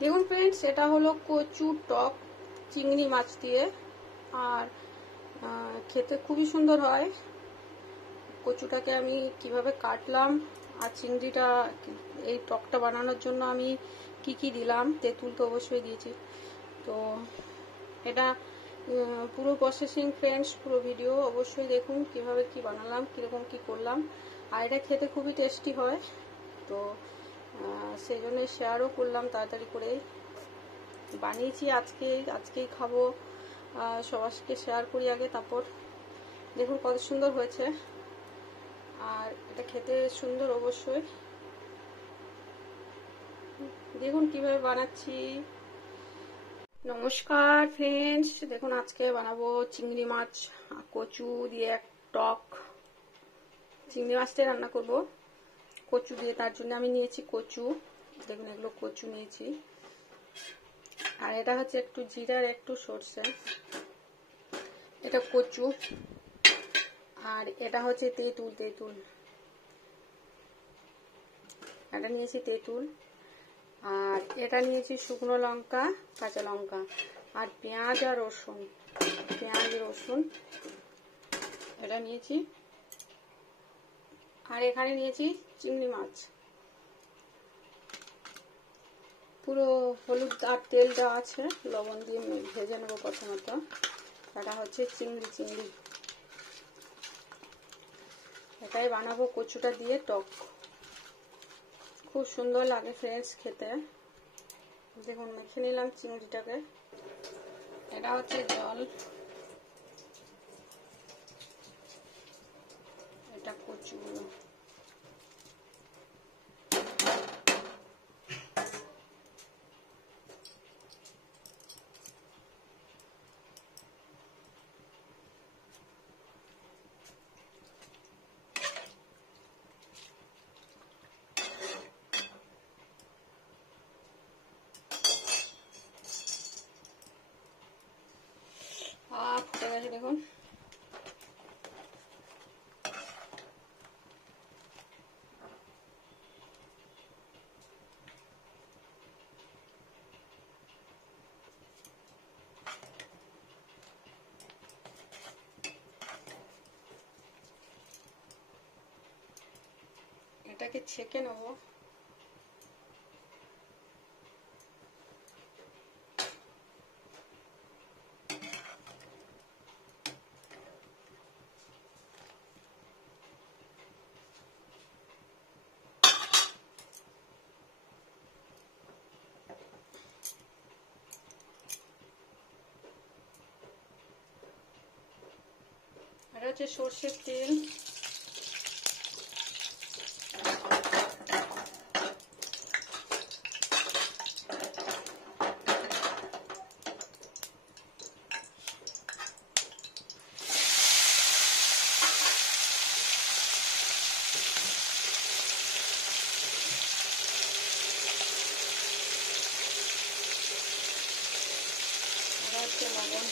দেখুন ফ্রেন্ডস, এটা হলো কচু টক চিংড়ি মাছ দিয়ে, আর খেতে খুবই সুন্দর হয়। কচুটাকে আমি কিভাবে কাটলাম আর চিংড়িটা এই টকটা বানানোর জন্য আমি কি কি দিলাম, তেঁতুল তো অবশ্যই দিয়েছি। তো এটা পুরো প্রসেসিং ফ্রেন্ডস, পুরো ভিডিও অবশ্যই দেখুন কিভাবে কি বানালাম, কিরকম কি করলাম। আর এটা খেতে খুবই টেস্টি হয়, তো সেই জন্য শেয়ারও করলাম, তাড়াতাড়ি করে বানিয়েছি আজকেই খাবো। সবাইকে শেয়ার করি আগে, তারপর দেখুন কত সুন্দর হয়েছে। আর এটা খেতে সুন্দর অবশ্যই। দেখুন কিভাবে বানাচ্ছি। নমস্কার ফ্রেন্ডস, দেখুন আজকে বানাবো চিংড়ি মাছ কচু দিয়ে এক টক চিংড়ি মাছটা রান্না করব কচু দিয়ে। তার জন্য আমি নিয়েছি কচু, দেখুন এগুলো কচু নিয়েছি। আর এটা হচ্ছে একটু জিরার একটু সরষে, এটা কচু। আর এটা হচ্ছে তেঁতুল, এটা নিয়েছি তেঁতুল। আর এটা নিয়েছি শুকনো লঙ্কা, কাঁচা লঙ্কা, আর পেঁয়াজ আর রসুন, এটা নিয়েছি। আর এখানে নিয়েছি চিংড়ি মাছ, পুরো হলুদ আর তেল দেওয়া আছে, লবণ দিয়ে ভেজে নেবো প্রথমত। এটা হচ্ছে চিংড়ি, এটাই বানাবো কচুটা দিয়ে টক, খুব সুন্দর লাগে ফ্রেন্ডস খেতে। দেখুন মেখে নিলাম চিংড়িটাকে। এটা হচ্ছে জল, এটা কচুগুলো। ফুটে গেছে দেখুন। এটাকে ছেঁকে নেবো। এটা হচ্ছে সর্ষের তেল, এটা হচ্ছে লবণ।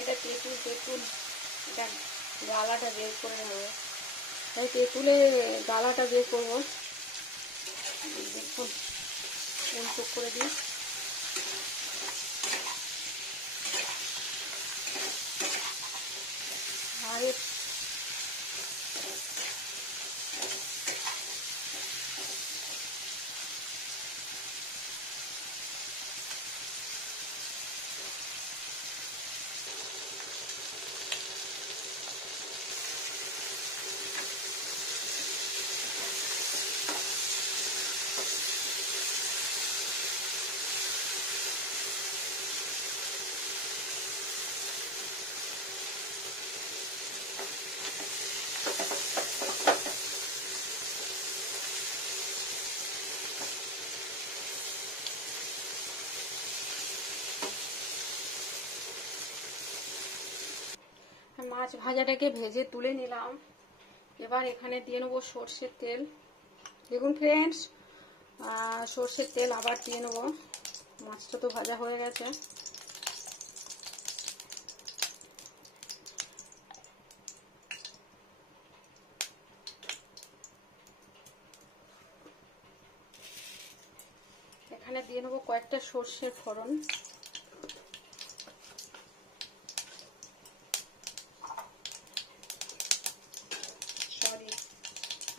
এটা তেঁতুল, এটা গালাটা বের করে নেবো। তাই তেঁতুলে গালাটা বের করবো। দেখুন উল্টো করে দিই। আর মাছ ভাজাটাকে ভেজে তুলে নিলাম। এবার এখানে দিয়ে নেবো সর্ষের তেল। দেখুন ফ্রেন্ডস, সর্ষের তেল আবার দিয়ে নেবো। মাছটা তো ভাজা হয়ে গেছে। এখানে দিয়ে নেবো কয়েকটা সর্ষের ফোড়ন।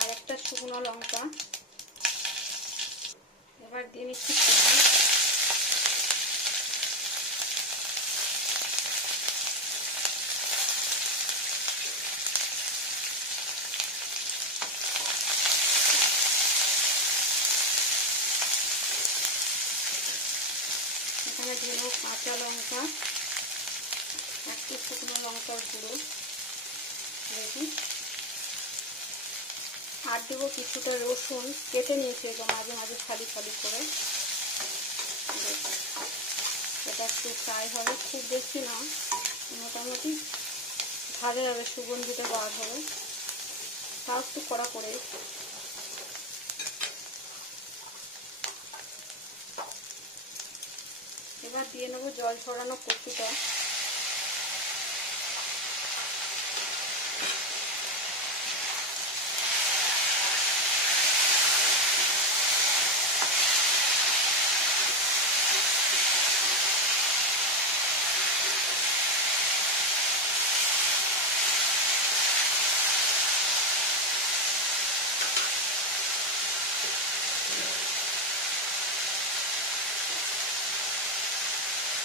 আর একটা শুকনো লঙ্কা। এবার দিয়ে নিচ্ছি এখানে দিয়ে নেবো কাঁচা লঙ্কা, একটু শুকনো লঙ্কার গুঁড়ো দেখি, আর দেবো কিছুটা রসুন কেটে নিয়েছি মাঝে মাঝে ফালি ফালি করে। এটা একটু ফ্রাই হবে, খুব বেশি না, মোটামুটি ভাজা যাবে, সুগন্ধিটা বার হবে, তাও একটু কড়া করে। এবার দিয়ে নেবো জল ছড়ানো কচুটা।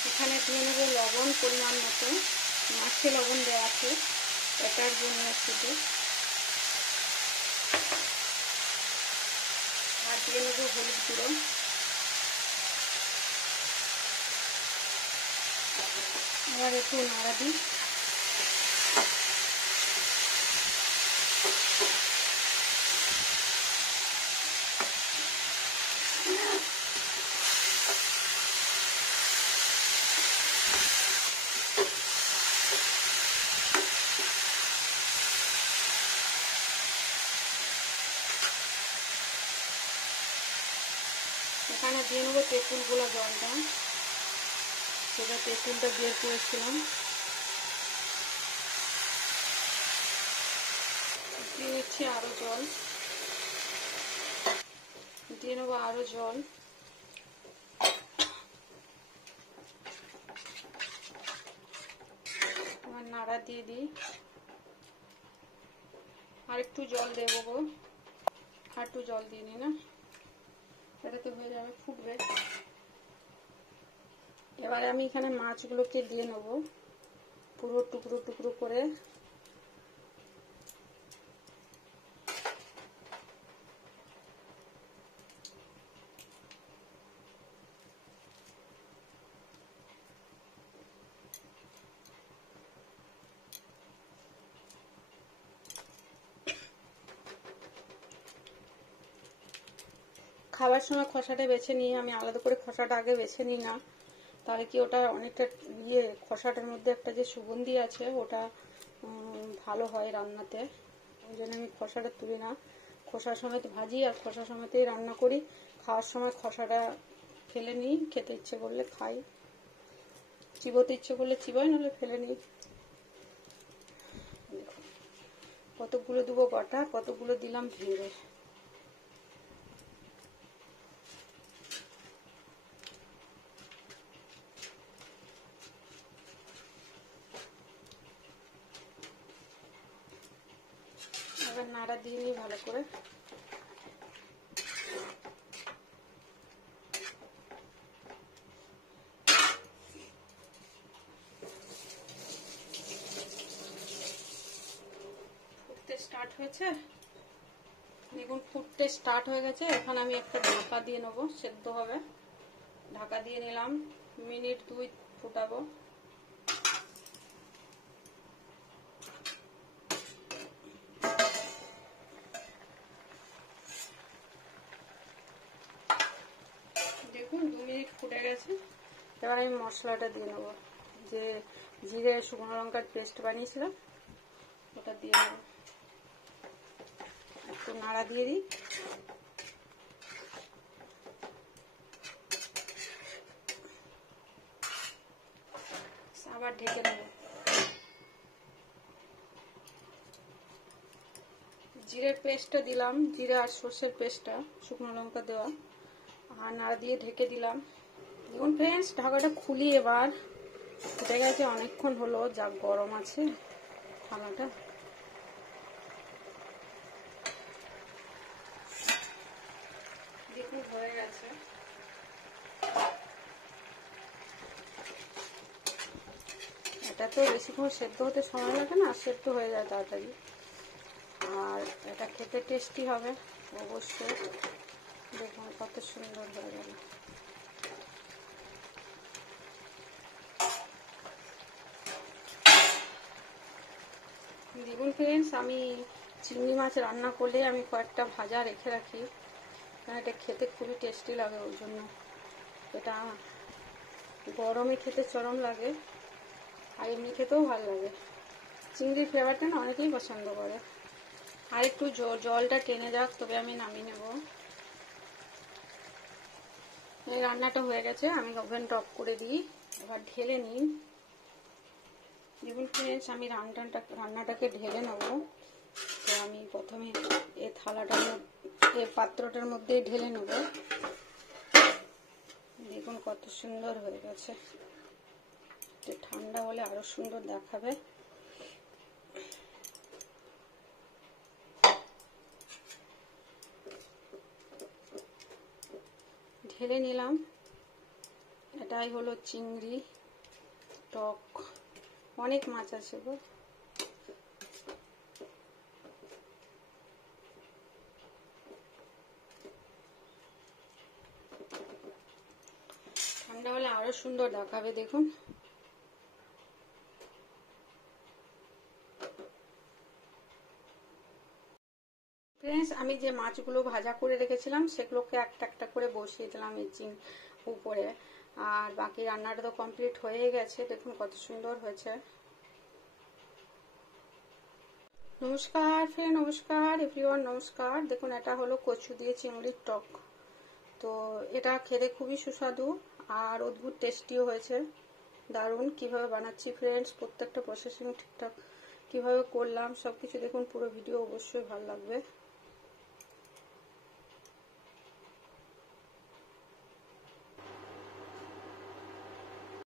এখানে দিয়ে নেবো লবণ পরিমাণ মতো, মাছে লবণ দেওয়া আছে এটার জন্য শুধু। আর দিয়ে নেবো হলুদ গুঁড়ো। এবার একটু নাড়া দিই। এখানে দিয়ে নেবো তেঁতুলগুলো জলটা, সেটা তেঁতুলটা বের করেছিলাম। দিয়ে দিচ্ছি আরো জল, দিয়ে নেবো আরো জল। আমার নাড়া দিয়ে দিই, আর একটু জল দেবো গো, আর একটু জল দিয়ে নি না, এটা তো হয়ে যাবে, ফুটবে। এবারে আমি এখানে মাছগুলোকে দিয়ে নেবো পুরো টুকরো টুকরো করে। খাবার সময় খোসাটা বেছে নিই, আমি আলাদা করে খোসাটা আগে বেছে নিই না, তাহলে কি ওটা অনেকটা খোসাটার মধ্যে একটা যে সুগন্ধি আছে ওটা ভালো হয় রান্নাতে, ওই জন্য আমি খোসাটা তুলি না। খোসার সময় তো ভাজি আর খোসার সময়তেই রান্না করি। খাওয়ার সময় খোসাটা ফেলে নিই, খেতে ইচ্ছে করলে খাই, চিবোতে ইচ্ছে করলে চিবোই, নাহলে ফেলে নিই। কতগুলো দেবো গোটা, কতগুলো দিলাম ভেঙে। এবার নাড়া দিয়ে নিই ভালো করে। স্টার্ট হয়েছে, দেখুন ফুটতে স্টার্ট হয়ে গেছে। এখন আমি একটা ঢাকা দিয়ে নেবো, সেদ্ধ হবে। ঢাকা দিয়ে নিলাম, মিনিট 2 ফুটাবো। দেখুন 2 মিনিট ফুটে গেছে। এবার আমি মশলাটা দিয়ে নেবো, যে জিরে শুকনো লঙ্কার পেস্ট বানিয়েছিলাম, ওটা দিয়ে দেবো। একটু নাড়া দিয়ে দিই। আবার ঢেকে দেবো। জিরের পেস্টটা দিলাম, জিরে আর সর্ষের পেস্টটা, শুকনো লঙ্কা দেওয়া, আর নাড়া দিয়ে ঢেকে দিলাম। দেখুন ফ্রেন্ডস, ঢাকাটা খুলি এবার। ফুটে গেছে অনেকক্ষণ হলো, যা গরম আছে থালাটা। দেখুন হয়ে গেছে। এটা তো বেশিক্ষণ সেদ্ধ হতে সময় লাগে না, সেদ্ধ হয়ে যায় তাড়াতাড়ি, আর এটা খেতে টেস্টি হবে অবশ্যই। দেখুন কত সুন্দর হয়ে গেল। দেখুন ফ্রেন্ডস, আমি চিংড়ি মাছ রান্না করলে আমি কয়েকটা ভাজা রেখে রাখি, কারণ এটা খেতে খুবই টেস্টি লাগে। ওই জন্য এটা গরমে খেতে চরম লাগে, আর এমনি খেতেও ভালো লাগে। চিংড়ির ফ্লেভারটা না অনেকেই পছন্দ করে। আর একটু জলটা টেনে যাক, তবে আমি নামিয়ে নেব। এই রান্নাটা হয়ে গেছে, আমি ওভেনটা অফ করে দিই। এবার ঢেলে নিই। দেখুন ফ্রেন্ডস, আমি রান্নাটাকে ঢেলে নেব। তো আমি প্রথমে এই এই পাত্রটার মধ্যে ঢেলে নেব। দেখুন কত সুন্দর হয়ে গেছে। ঠান্ডা হলে আরো সুন্দর দেখাবে। ঢেলে নিলাম। এটাই হলো চিংড়ি টক। অনেক মাছ আছে গো। ঠান্ডা হলে আরো সুন্দর দেখাবে। দেখুন ফ্রেন্ডস, আমি যে মাছগুলো ভাজা করে রেখেছিলাম সেগুলোকে একটা একটা করে বসিয়ে দিলাম এই উপরে। আর বাকি রান্নাটা তো কমপ্লিট হয়ে গেছে। দেখুন কত সুন্দর হয়েছে। নমস্কার ফ্রেন্ড, নমস্কার এভরিওয়ান, নমস্কার। দেখুন এটা হলো কচু দিয়ে চিংড়ির টক। তো এটা খেতে খুবই সুস্বাদু আর অদ্ভুত টেস্টিও হয়েছে। দারুণ। কিভাবে বানাচ্ছি ফ্রেন্ডস, প্রত্যেকটা প্রসেসিং ঠিকঠাক কিভাবে করলাম সবকিছু দেখুন। পুরো ভিডিও অবশ্যই ভালো লাগবে।